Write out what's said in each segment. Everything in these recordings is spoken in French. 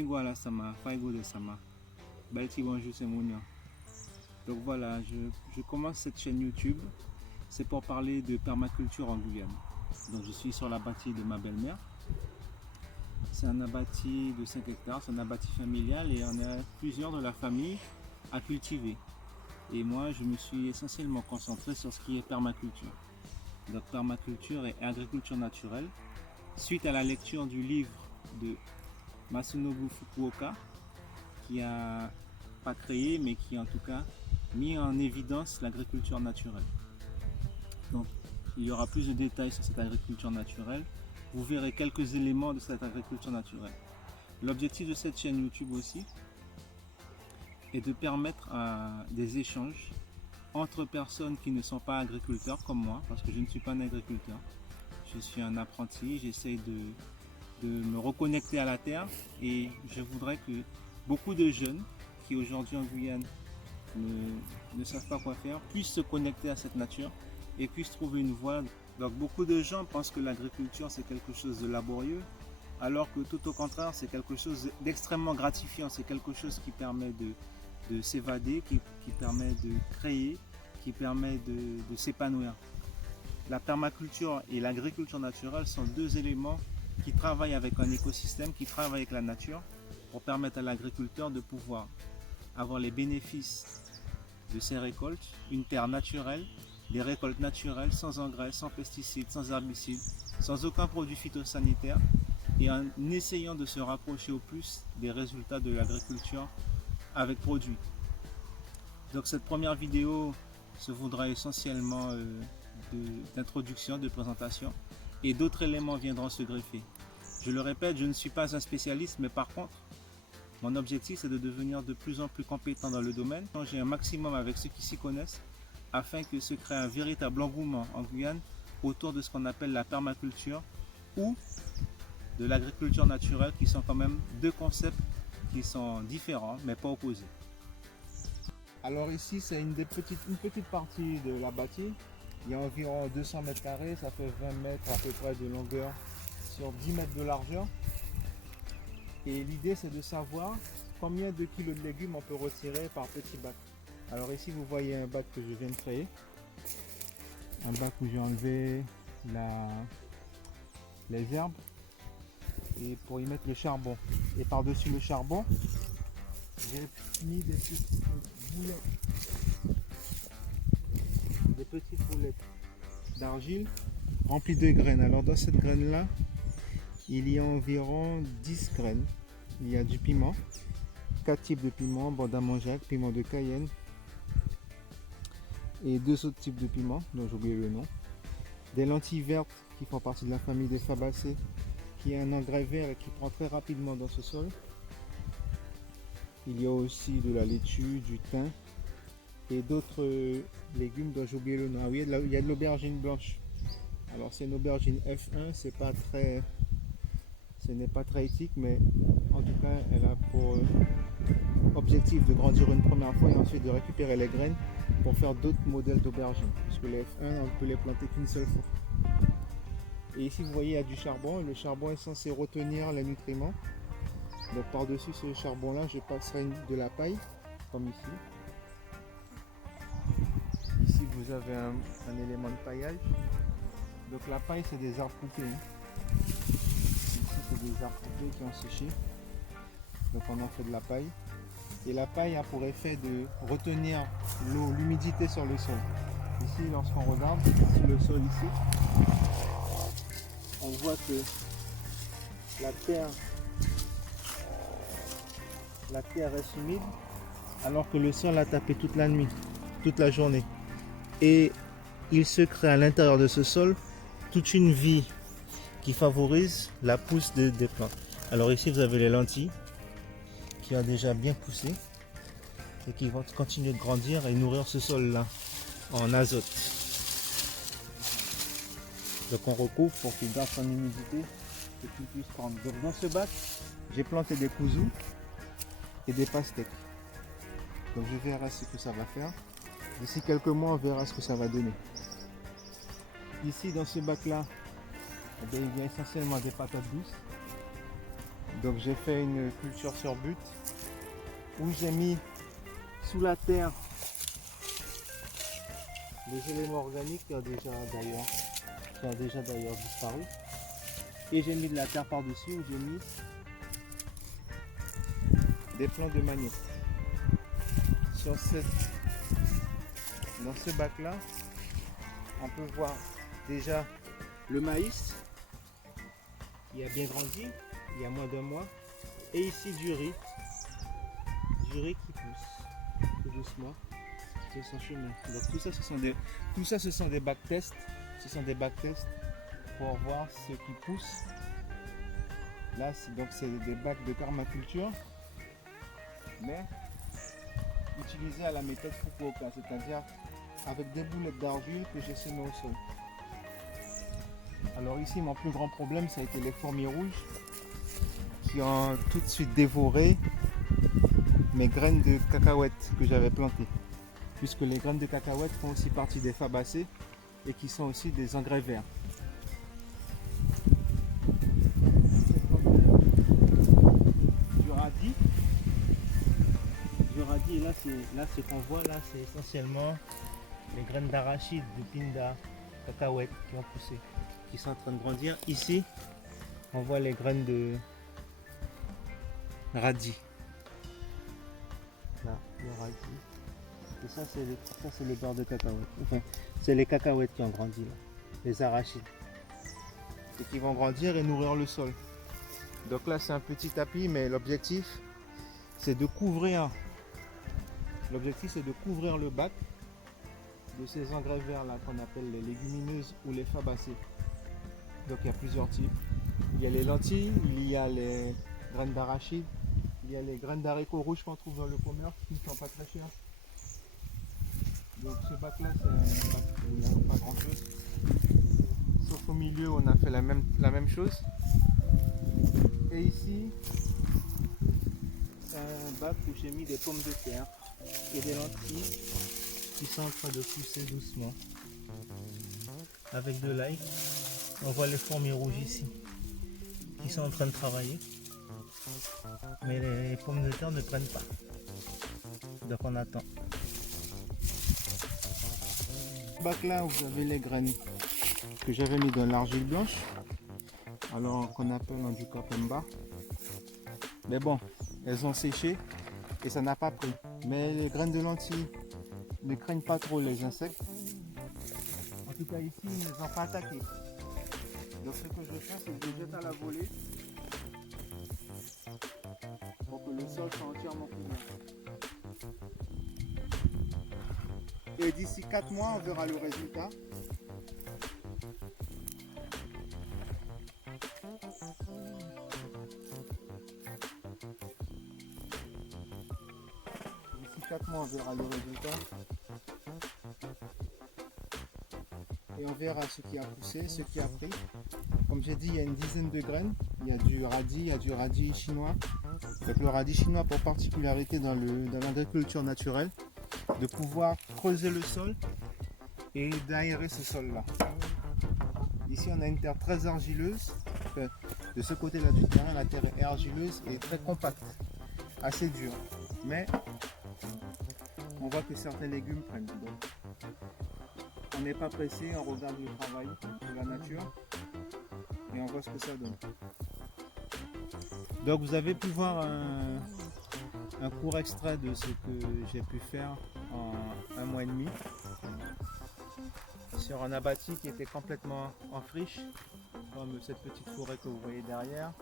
Faigo à la Sama, Faigo de Sama. Balti bonjour, c'est Mounia. Donc voilà, je commence cette chaîne YouTube. C'est pour parler de permaculture en Guyane. Donc je suis sur l'abattis de ma belle-mère. C'est un abattis de 5 hectares, c'est un abattis familial et on a plusieurs de la famille à cultiver. Et moi, je me suis essentiellement concentré sur ce qui est permaculture. Donc permaculture et agriculture naturelle. Suite à la lecture du livre de Masunobu Fukuoka, qui a pas créé, mais qui en tout cas mis en évidence l'agriculture naturelle. Donc il y aura plus de détails sur cette agriculture naturelle. Vous verrez quelques éléments de cette agriculture naturelle. L'objectif de cette chaîne YouTube aussi est de permettre des échanges entre personnes qui ne sont pas agriculteurs comme moi, parce que je ne suis pas un agriculteur. Je suis un apprenti, j'essaie de me reconnecter à la terre et je voudrais que beaucoup de jeunes qui aujourd'hui en Guyane ne savent pas quoi faire puissent se connecter à cette nature et puissent trouver une voie. Donc beaucoup de gens pensent que l'agriculture c'est quelque chose de laborieux, alors que tout au contraire c'est quelque chose d'extrêmement gratifiant, c'est quelque chose qui permet de s'évader, qui permet de créer, qui permet de s'épanouir. La permaculture et l'agriculture naturelle sont deux éléments qui travaillent avec un écosystème, qui travaillent avec la nature pour permettre à l'agriculteur de pouvoir avoir les bénéfices de ses récoltes, une terre naturelle, des récoltes naturelles, sans engrais, sans pesticides, sans herbicides, sans aucun produit phytosanitaire, et en essayant de se rapprocher au plus des résultats de l'agriculture avec produits. Donc cette première vidéo se voudra essentiellement d'introduction, de présentation, et d'autres éléments viendront se greffer. Je le répète, je ne suis pas un spécialiste, mais par contre, mon objectif c'est de devenir de plus en plus compétent dans le domaine, changer un maximum avec ceux qui s'y connaissent, afin que se crée un véritable engouement en Guyane autour de ce qu'on appelle la permaculture ou de l'agriculture naturelle, qui sont quand même deux concepts qui sont différents mais pas opposés. Alors ici c'est une petite partie de l'abattis. Il y a environ 200 mètres carrés, ça fait 20 mètres à peu près de longueur sur 10 mètres de largeur. Et l'idée c'est de savoir combien de kilos de légumes on peut retirer par petit bac. Alors ici vous voyez un bac que je viens de créer. Un bac où j'ai enlevé les herbes et pour y mettre le charbon. Et par-dessus le charbon, j'ai mis des petites boulettes d'argile remplies de graines. Alors dans cette graine là, il y a environ 10 graines. Il y a du piment, 4 types de piment, bordamon-jac, piment de Cayenne et 2 autres types de piments dont j'ai oublié le nom. Des lentilles vertes qui font partie de la famille des fabacées, qui est un engrais vert et qui prend très rapidement dans ce sol. Il y a aussi de la laitue, du thym et d'autres légumes dont j'ai oublié le nom. Ah oui, il y a de l'aubergine blanche. Alors c'est une aubergine F1, ce n'est pas très éthique, mais en tout cas elle a pour objectif de grandir une première fois et ensuite de récupérer les graines pour faire d'autres modèles d'aubergines, puisque les F1 on ne peut les planter qu'une seule fois. Et ici vous voyez il y a du charbon. Le charbon est censé retenir les nutriments. Donc par-dessus ce charbon là je passerai de la paille comme ici. Ici vous avez un élément de paillage. Donc la paille c'est des arbres coupés. Ici c'est des arbres coupés qui ont séché. Donc on en fait de la paille. Et la paille a pour effet de retenir l'eau, l'humidité sur le sol. Ici lorsqu'on regarde sur le sol ici, on voit que la terre reste humide alors que le sol a tapé toute la nuit, toute la journée. Et il se crée à l'intérieur de ce sol toute une vie qui favorise la pousse des plantes. Alors ici vous avez les lentilles qui ont déjà bien poussé et qui vont continuer de grandir et nourrir ce sol là en azote. Donc on recouvre pour qu'il garde son humidité et qu'il puisse prendre. Donc dans ce bac j'ai planté des cousous et des pastèques. Donc je verrai ce que ça va faire. D'ici quelques mois on verra ce que ça va donner. Ici dans ce bac là, il y a essentiellement des patates douces. Donc j'ai fait une culture sur but où j'ai mis sous la terre les éléments organiques qui ont déjà d'ailleurs disparu. Et j'ai mis de la terre par-dessus où j'ai mis des plants de manioc. Dans ce bac-là, on peut voir déjà le maïs. Il a bien grandi, il y a moins d'un mois. Et ici du riz qui pousse tout doucement de son chemin. Donc tout ça, ce sont des bacs tests. Ce sont des bacs tests pour voir ce qui pousse. Là, c'est des bacs de permaculture, mais utilisés à la méthode Fukuoka, c'est-à-dire avec des boulettes d'argile que j'ai semées au sol. Alors ici, mon plus grand problème, ça a été les fourmis rouges qui ont tout de suite dévoré mes graines de cacahuètes que j'avais plantées. Puisque les graines de cacahuètes font aussi partie des fabacées et qui sont aussi des engrais verts. Du radis, et là ce qu'on voit là, c'est essentiellement les graines d'arachide, de pinda, cacahuètes qui ont poussé, qui sont en train de grandir. Ici, on voit les graines de radis. Là, le radis. Et ça, c'est le beurre de cacahuètes. Enfin, c'est les cacahuètes qui ont grandi là, les arachides. Et qui vont grandir et nourrir le sol. Donc là, c'est un petit tapis, mais l'objectif, c'est de couvrir. L'objectif, c'est de couvrir le bac de ces engrais verts là qu'on appelle les légumineuses ou les fabacées. Donc il y a plusieurs types. Il y a les lentilles, il y a les graines d'arachide, il y a les graines d'haricots rouges qu'on trouve dans le commerce qui ne sont pas très chères. Donc ce bac là, c'est un bac où il n'y a pas grand chose. Sauf au milieu, on a fait la même chose. Et ici, c'est un bac où j'ai mis des pommes de terre et des lentilles qui sont en train de pousser doucement. Avec de l'ail, on voit les fourmis rouges ici qui sont en train de travailler. Mais les pommes de terre ne prennent pas. Donc on attend. Ce bac là, vous avez les graines que j'avais mis dans l'argile blanche, alors qu'on appelle en du kapemba. Mais bon, elles ont séché et ça n'a pas pris. Mais les graines de lentilles ne craignent pas trop les insectes. En tout cas ici, ils ne les ont pas attaqués. Donc ce que je fais, c'est que je jette à la volée pour que le sol soit entièrement couvert. Et d'ici 4 mois, on verra le résultat. D'ici 4 mois, on verra le résultat. Et on verra ce qui a poussé, ce qui a pris. Comme j'ai dit, il y a une dizaine de graines. Il y a du radis chinois. Donc le radis chinois a pour particularité dans l'agriculture naturelle de pouvoir creuser le sol et d'aérer ce sol-là. Ici, on a une terre très argileuse. Enfin, de ce côté-là du terrain, la terre est argileuse et très compacte, assez dure. Mais on voit que certains légumes prennent. Donc, on n'est pas pressé, on regarde le travail de la nature et on voit ce que ça donne. Donc vous avez pu voir un court extrait de ce que j'ai pu faire en 1 mois et demi sur un abatis qui était complètement en friche, comme cette petite forêt que vous voyez derrière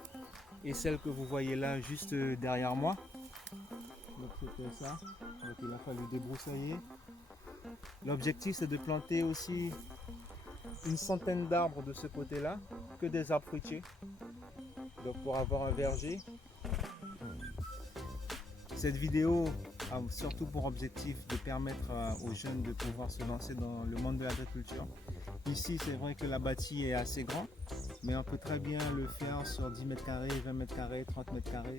et celle que vous voyez là juste derrière moi. Donc c'était ça, donc il a fallu débroussailler. L'objectif c'est de planter aussi une centaine d'arbres de ce côté là, que des arbres fruitiers, donc pour avoir un verger. Cette vidéo a surtout pour objectif de permettre aux jeunes de pouvoir se lancer dans le monde de l'agriculture. Ici c'est vrai que l'abatis est assez grand, mais on peut très bien le faire sur 10 mètres carrés, 20 mètres carrés, 30 mètres carrés,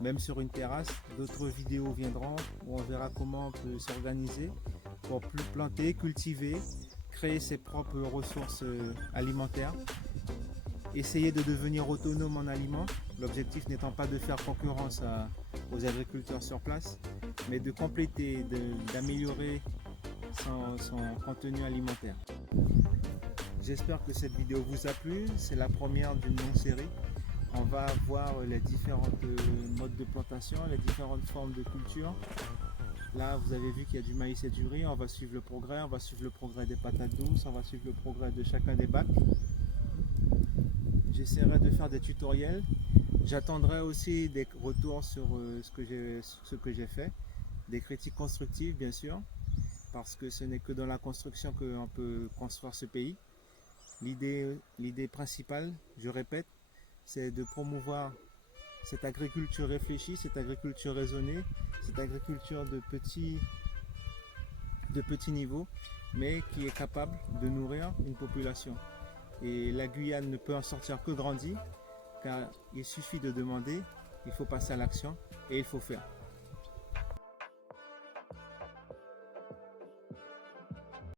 même sur une terrasse. D'autres vidéos viendront où on verra comment on peut s'organiser pour planter, cultiver, créer ses propres ressources alimentaires essayer de devenir autonome en aliments, l'objectif n'étant pas de faire concurrence aux agriculteurs sur place, mais de compléter, d'améliorer son contenu alimentaire. J'espère que cette vidéo vous a plu, c'est la première d'une longue série. On va voir les différentes modes de plantation, les différentes formes de culture. Là, vous avez vu qu'il y a du maïs et du riz. On va suivre le progrès des patates douces, on va suivre le progrès de chacun des bacs. J'essaierai de faire des tutoriels. J'attendrai aussi des retours sur ce que j'ai fait, des critiques constructives bien sûr, parce que ce n'est que dans la construction qu'on peut construire ce pays. L'idée principale, je répète, c'est de promouvoir cette agriculture réfléchie, cette agriculture raisonnée, cette agriculture de petit niveau, mais qui est capable de nourrir une population. Et la Guyane ne peut en sortir que grandie, car il suffit de demander, il faut passer à l'action et il faut faire.